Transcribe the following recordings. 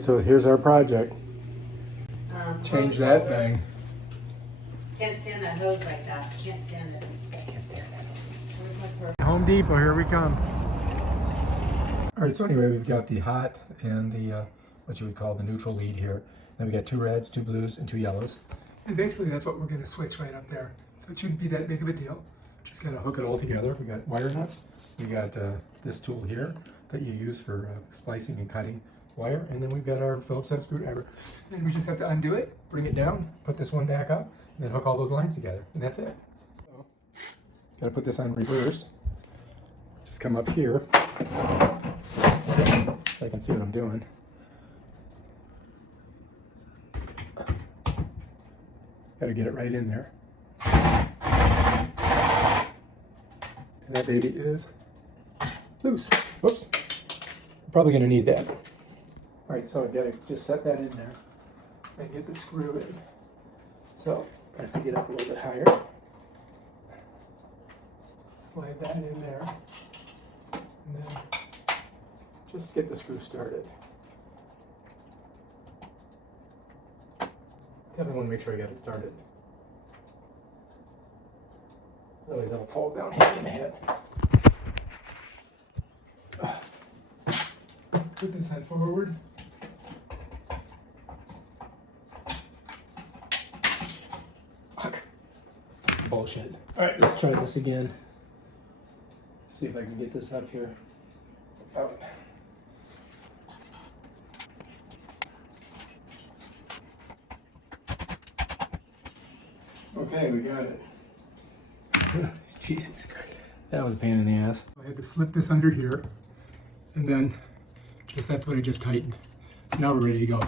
So here's our project. Change that thing. Can't stand that hose like that. Can't stand it. Can't stand that. Where's my purse? Home Depot, here we come. All right, so anyway, we've got the hot and the, what you would call the neutral lead here. Then we got 2 reds, 2 blues, and 2 yellows. And basically that's what we're gonna switch right up there. So it shouldn't be that big of a deal. Just gotta hook it all together. We got wire nuts. We got this tool here that you use for splicing and cutting wire. And then we've got our Phillips head screwdriver. And we just have to undo it, bring it down, put this one back up, and then hook all those lines together. And that's it. So, gotta put this on reverse. Just come up here. So I can see what I'm doing. Gotta get it right in there. And that baby is loose. Whoops. I'm probably gonna need that. All right, so I gotta just set that in there and get the screw in. So I have to get up a little bit higher. Slide that in there. And then just get the screw started. Definitely want to make sure I got it started. Otherwise that'll fall down, hit me in the head. Put this head forward. Fuck. Bullshit. Alright, let's try this again. See if I can get this up here. Out. Okay, we got it. Jesus Christ. That was a pain in the ass. I had to slip this under here, and then just that's what I just tightened. So now we're ready to go.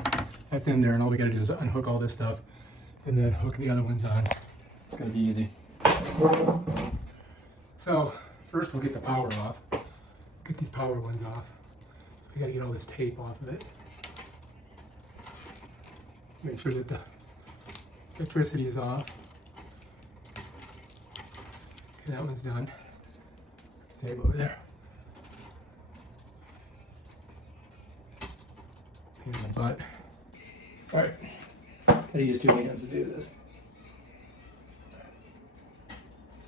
That's in there, and all we gotta do is unhook all this stuff, and then hook the other ones on. It's gonna be easy. So, first we'll get the power off. Get these power ones off. So we gotta get all this tape off of it. Make sure that the electricity is off. Okay, that one's done. Tape over there. Pain in the butt. Alright. Gotta use 2 hands to do this.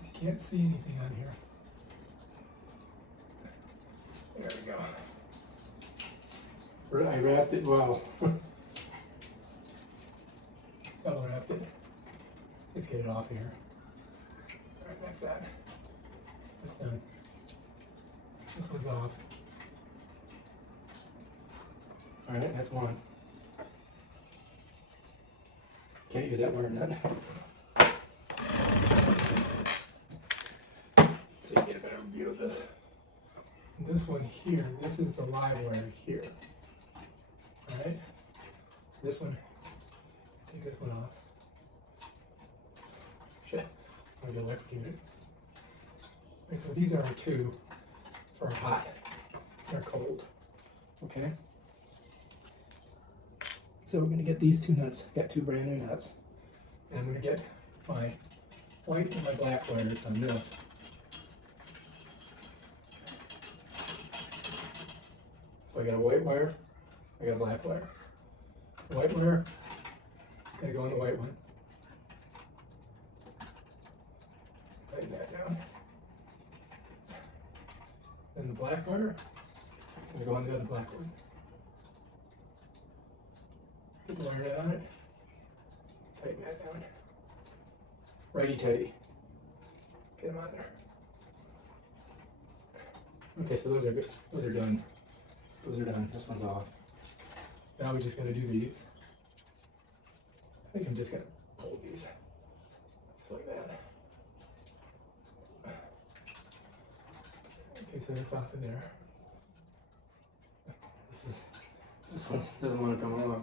Just can't see anything on here. There we go. I wrapped it well. Double wrapped it. Let's get it off here. Alright, that's that. That's done. This one's off. Alright, that's one. Can't use that wire nut. Let's see, get a better view of this. And this one here, this is the live wire here. Alright? So this one, take this one off. Shit, I'm gonna get electrocuted. Okay, so these are our 2 for hot. They're cold. Okay? So we're gonna get these 2 nuts. Got 2 brand new nuts. And I'm gonna get my white and my black wires on this. So I got a white wire, I got a black wire. The white wire is gonna go on the white one. Tighten that down. Then the black wire is gonna go on the other black one. Get the wire on it. Tighten that down. Righty tighty. Get them on there. Okay, so those are good. Those are done. Those are done. This one's off. Now we just gotta do these. I think I'm just gonna pull these. Just like that. Okay, so that's off in there. This one doesn't want to come off.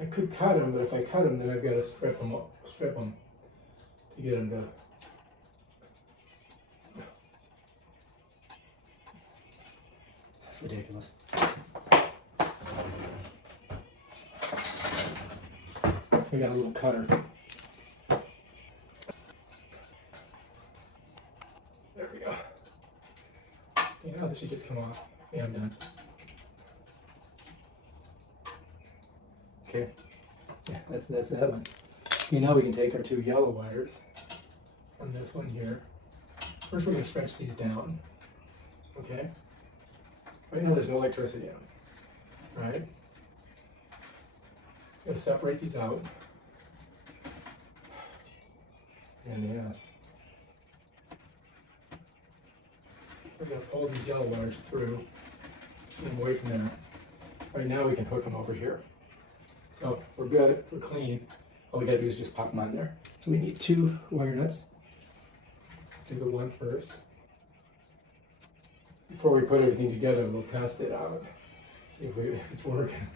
I could cut them, but if I cut them, then I've got to strip them to get them to. That's ridiculous. So we got a little cutter. There we go. You know, this should just come off. Yeah, I'm done. Okay, yeah, that's that one. Okay, now we can take our 2 yellow wires from this one here. First we're going to stretch these down, okay? Right now there's no electricity on, right? Got to separate these out. And yes. So we're going to pull these yellow wires through, get them away from there. Right now we can hook them over here. So we're good, we're clean. All we gotta do is just pop them on there. So we need 2 wire nuts. Do the one first. Before we put everything together, we'll test it out. See if it's working.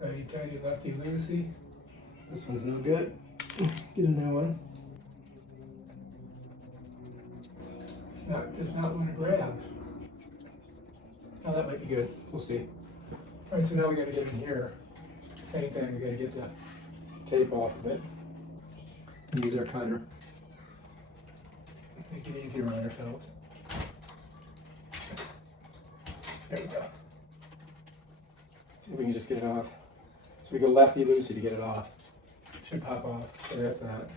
Righty tighty, lefty loosey. This one's no good. Get a new one. Does not want to grab. Oh, that might be good. We'll see. All right, so now we got to get in here. Same thing, we got to get the tape off of it and use our cutter. Make it easier on ourselves. There we go. See if we can just get it off. So we go lefty loosey to get it off. Should pop off. So that's that.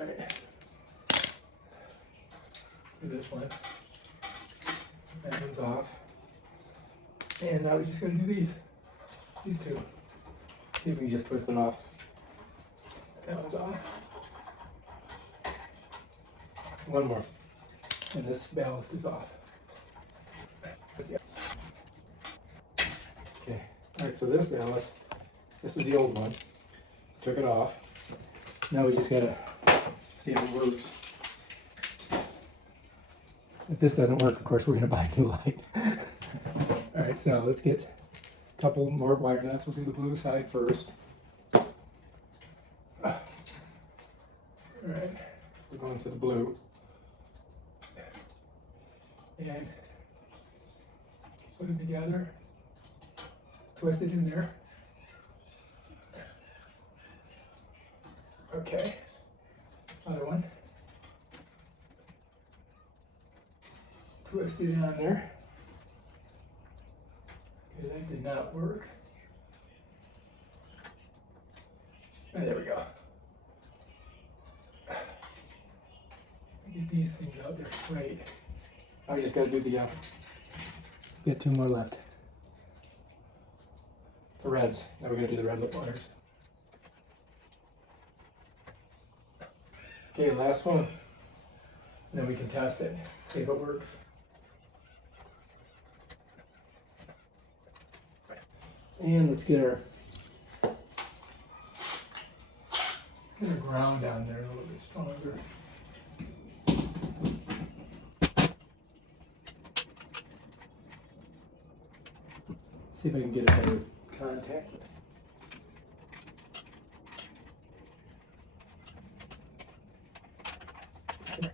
All right. Do this one. That one's off. And now we just gotta do these 2. See if we can just twist it off. That one's off. One more. And this ballast is off. Okay, alright, so this ballast, this is the old one. Took it off. Now we just gotta see if it works. If this doesn't work, of course, we're gonna buy a new light. Alright, so let's get a couple more wire nuts. We'll do the blue side first. Alright, so we're going to the blue. And put them together. Twist it in there. Okay. Other one. Twist it on there. Okay, that did not work. And there we go. Get these things out there straight. Now we just gotta do the, get 2 more left. The reds. Now we're gonna do the red lip wires. Okay, last one. And then we can test it, see if it works. And let's get our ground down there a little bit stronger. See if I can get a better contact with it.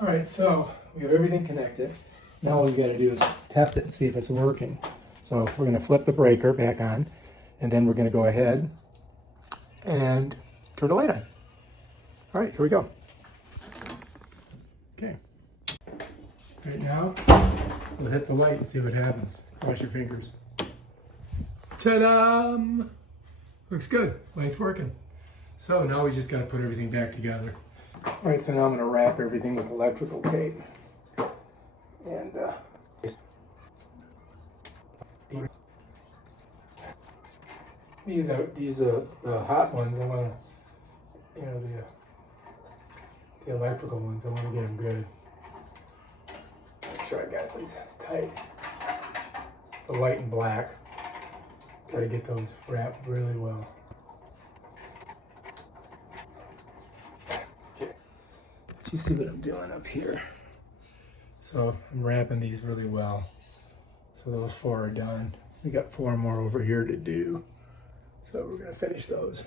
All right, so we have everything connected. Now all we've got to do is test it and see if it's working. So we're going to flip the breaker back on, and then we're going to go ahead and turn the light on. All right, here we go. Okay. Right now, we'll hit the light and see what happens. Cross your fingers. Ta-da! Looks good. Light's working. So now we just got to put everything back together. All right, so now I'm going to wrap everything with electrical tape. And these are the hot ones. I want to, you know, the electrical ones. I want to get them good. Make sure I got these tight. The white and black. Got to get those wrapped really well. Okay. You see what I'm doing up here? So I'm wrapping these really well. So those 4 are done. We got 4 more over here to do. So we're gonna finish those.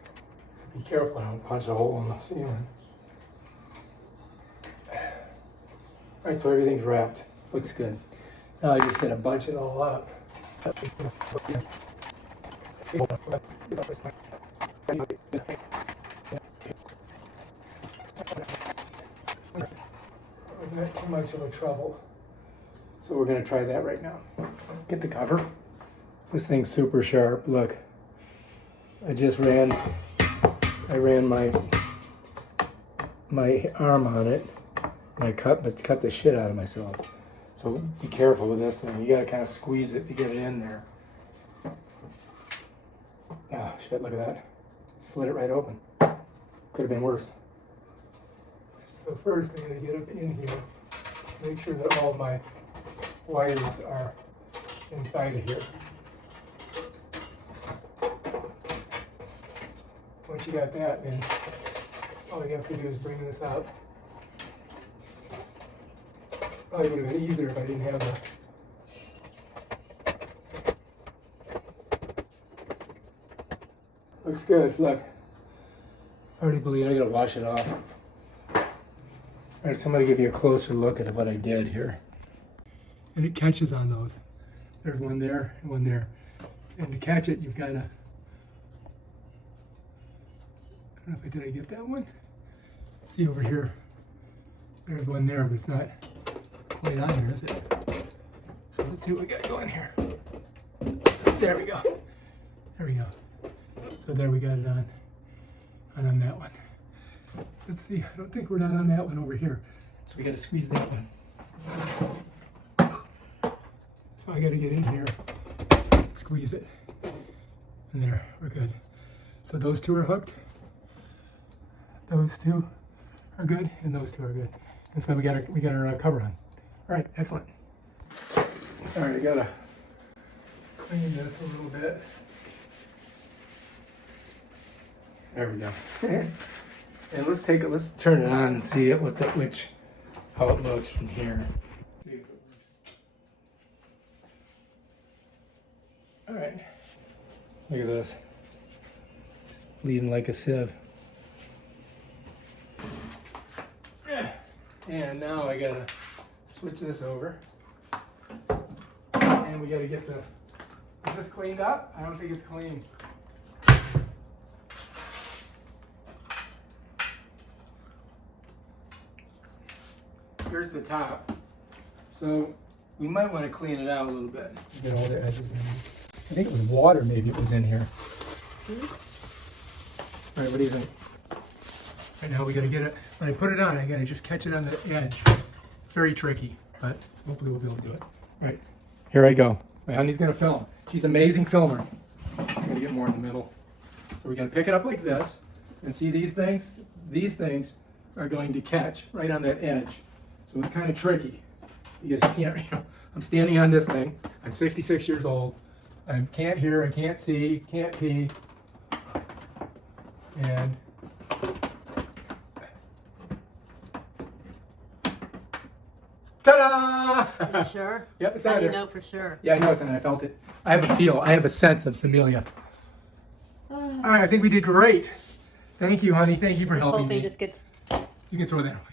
Be careful, I don't punch a hole in the ceiling. All right, so everything's wrapped. Looks good. Now I just gotta bunch it all up. much of a trouble. So we're gonna try that right now. Get the cover. This thing's super sharp, look. I ran my arm on it, and I cut the shit out of myself. So be careful with this thing. You gotta kind of squeeze it to get it in there. Ah, shit, look at that. Slid it right open. Could have been worse. So first I gotta get up in here, make sure that all my wires are inside of here. Once you got that, then all you have to do is bring this out. Probably would have been easier if I didn't have the looks good, look. I already believe I gotta wash it off. Alright, so I'm gonna give you a closer look at what I did here. And it catches on those. There's one there and one there. And to catch it, you've gotta, I don't know if did I get that one? See over here. There's one there, but it's not quite on there, is it? So let's see what we got going here. There we go. There we go. So there we got it on that one. Let's see, I don't think we're not on that one over here. So we gotta squeeze that one. So I gotta get in here, squeeze it. And there, we're good. So those two are hooked. Those two are good, and those two are good. And so we got our cover on. All right, excellent. All right, I gotta clean this a little bit. There we go. And let's turn it on and see it how it looks from here. All right, look at this. It's bleeding like a sieve. And now I gotta switch this over. And we gotta get is this cleaned up? I don't think it's clean. Here's the top. So we might want to clean it out a little bit. Get all the edges in. I think it was water maybe it was in here. All right, what do you think? Right now we gotta get it. When I put it on, I gotta just catch it on the edge. It's very tricky, but hopefully we'll be able to do it. All right, here I go. My honey's gonna film. She's an amazing filmer. I'm gonna get more in the middle. So we're gonna pick it up like this, and see these things? These things are going to catch right on that edge. So it's kind of tricky because you can't, I'm standing on this thing. I'm 66 years old. I can't hear, I can't see, can't pee. And ta-da! Are you sure? Yep, it's How on do you there. know for sure? Yeah, I know it's on there. I felt it. I have a feel. I have a sense of Samilia. All right, I think we did great. Thank you, honey. Thank you for helping Hopefully me. just gets You can throw that away.